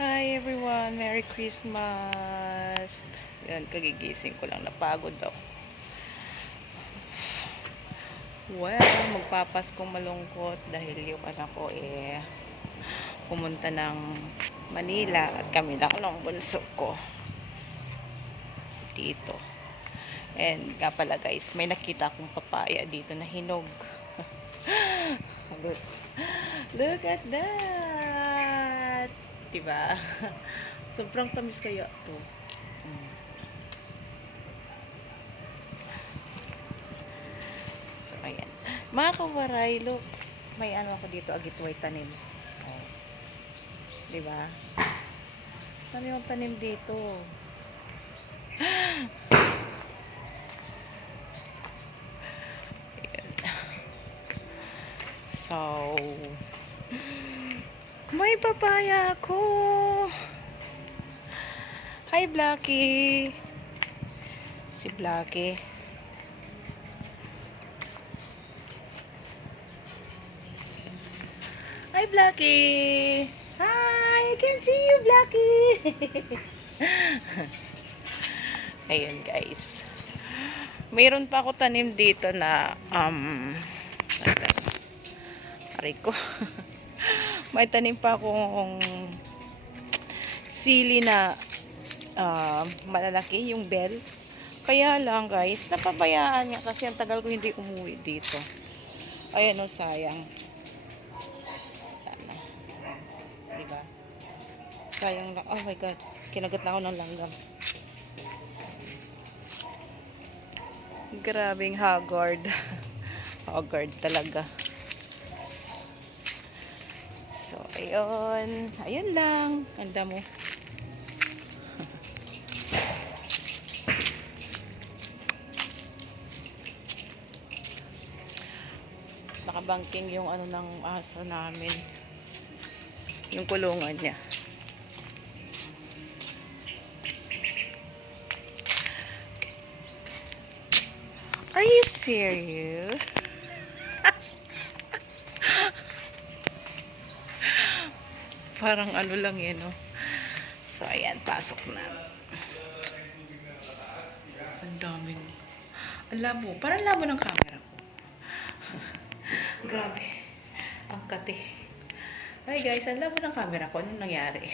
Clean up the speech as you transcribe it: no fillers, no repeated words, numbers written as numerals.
Hi everyone! Merry Christmas! Yan, kagigising ko lang. Napagod ako. Well, magpapaskong malungkot dahil yung anak ko pumunta ng Manila at kami lang ng bunso ko dito. And nga pala guys, may nakita akong papaya dito na hinog. Look, look at that! Diba? Sobrang tamis kaya to. So, ayan. Mga kawaray, look. May ano ako dito, agitway tanim. Oh. Diba? Ano yung tanim dito? Ayan. So, may papaya ako. Hi, Blackie. Si Blackie. Hi, Blackie. Hi, I can see you, Blackie. Ayun, guys. Mayroon pa ako tanim dito na aray ko. May tanim pa akong sili na malalaki, yung bell. Kaya lang guys, napabayaan niya kasi ang tagal ko hindi umuwi dito. Ayan o, sayang. Sana. Diba? Sayang lang. Oh my god, kinagat na ako ng langgam. Grabing haggard. Haggard talaga. So, ayun. Ayun lang. Ganda mo. Nakabangking yung ano ng aso namin. Yung kulungan niya. Are you serious? Parang ano lang yan, no? So, ayan, pasok na. Ang daming. Ang labo. Parang labo ng camera ko. Grabe. Ang kati. Hi guys, ang labo ng camera ko. Anong nangyari?